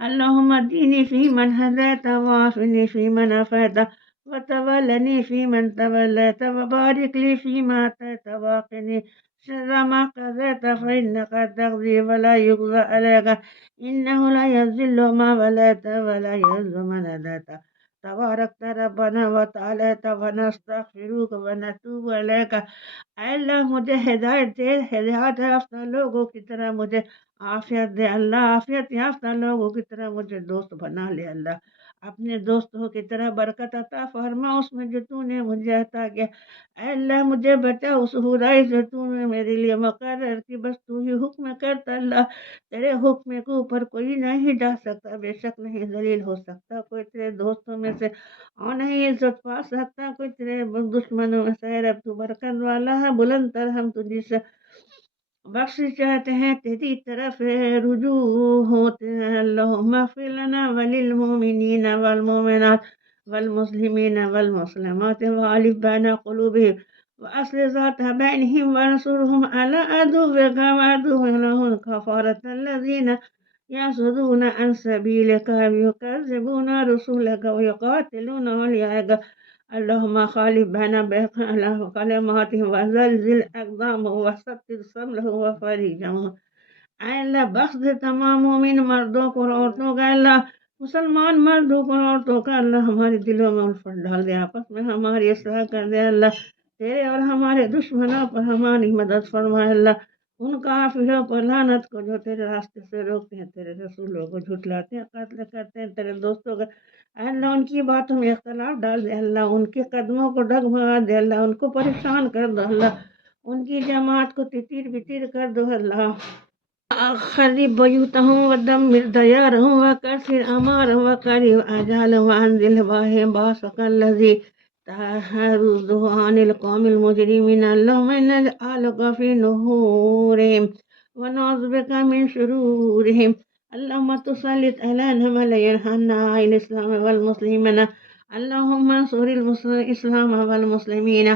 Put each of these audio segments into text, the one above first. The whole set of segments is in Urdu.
اللهم اهدني فيمن هديت وعافني فيمن عافيت وتولني فيمن توليت وبارك لي فيما أعطيت وقني شر ما قضيت فإنك تقضي ولا يقضى عليك إنه لا يذل ما وليت ولا يعز من هديت تباركت ربنا وتعاليت ونستغفرك ونتوب إليك. اے اللہ مجھے ہدایت دے، ہدایت یافتہ لوگوں کی طرح مجھے عافیت دے اللہ، عافیت یافتہ لوگوں کی طرح مجھے دوست بنا لے اللہ، اپنے دوستوں کی طرح برکت عطا فرما اس میں جو تو نے مجھے عطا کیا۔ اے اللہ مجھے بچا اس برائی سے تو نے میرے لیے مقرر کی، بس تو ہی حکم کرتا اللہ، تیرے حکم کے اوپر کوئی نہیں جا سکتا، بے شک نہیں ذلیل ہو سکتا کوئی تیرے دوستوں میں سے، اور نہیں عزت پا سکتا کوئی تیرے دشمنوں میں سے۔ رب تو برکت والا ہے، بلند تر، ہم تجھ سے بخش چاہتے ہیں، تیری طرف رجوع ہوتے ہیں۔ اللہم اغفر لنا وللمؤمنین والمؤمنات والمسلمین والمسلمات وألف بین قلوبهم وأصلح ذات بینهم وانصرهم على عدوك وعدوهم كفارة الذين يصدون عن سبيلك ويكذبون رسلك ويقاتلون أولياءك اللهم خالف بين كلماتهم وزلزل أقدامهم وثبت سمعهم وفرجهم۔ اے اللہ بخش دے تمام مومن مردوں کو اور عورتوں کا، اللہ مسلمان مردوں کو اور عورتوں کا، اللہ ہمارے دلوں میں الفت ڈال دے، آپس میں ہماری اصلاح کر دے اللہ، تیرے اور ہمارے دشمنوں پر ہماری مدد فرمائے اللہ، ان کافروں پر لعنت کو جو تیرے راستے سے روکتے ہیں، تیرے رسولوں کو جھٹلاتے ہیں، قتل کرتے ہیں، تیرے دوستوں کا، اے اللہ ان کی باتوں میں اختلاف ڈال دے اللہ، ان کے قدموں کو ڈگمگا دے اللہ، ان کو پریشان کر دو اللہ، ان کی جماعت کو تتیر بتیر کر دو اللہ۔ خرب بیوتهم ودمر ديارهم وكسر أمارهم وقرب أجالهم وأنزل بهم باسق الذي تهرده عن القوم المجرمين اللهم إنا نجعلك في نحورهم ونعوذ بك من شرورهم اللهم تسلط علينا من لا ينهانا عن الإسلام والمسلمين اللهم انصر الإسلام والمسلمين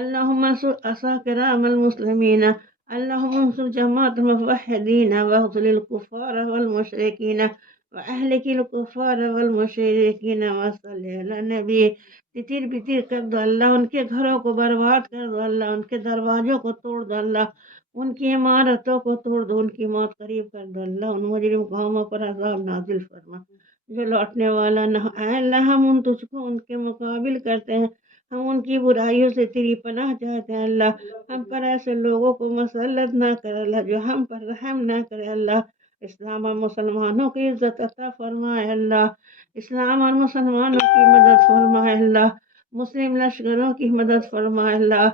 اللهم انصر أساكرام المسلمين اللهم انصر جماعة الموحدين واخذل الكفار والمشركين وأهلك الكفار والمشركين وصل على النبي تتیر بتیر کر دو اللہ، ان کے گھروں کو برباد کر دو اللہ، ان کے دروازوں کو توڑ دو اللہ، ان کی عمارتوں کو توڑ دو، ان کی موت قریب کر دو اللہ، ان مجرم قوموں پر عذاب نازل فرما جو لوٹنے والا نہ ہو۔ اے اللہ ہم ان تجھ کو ان کے مقابل کرتے ہیں، ہم ان کی برائیوں سے تیری پناہ چاہتے ہیں اللہ، ہم پر ایسے لوگوں کو مسلط نہ کر اللہ جو ہم پر رحم نہ کرے اللہ، اسلام اور مسلمانوں کی عزت عطا فرمائے اللہ، اسلام اور مسلمانوں کی مدد فرمائے اللہ، مسلم لشکروں کی مدد فرمائے اللہ،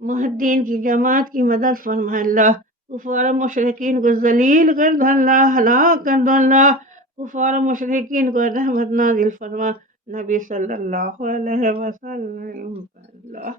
محدین کی جماعت کی مدد فرمائے اللہ، کفار و مشرکین کو ذلیل کر دو اللہ، ہلاک کر دو اللہ، کفار و مشرکین کو رحمت نازل فرما، نبی صلی اللہ علیہ وسلم اللہ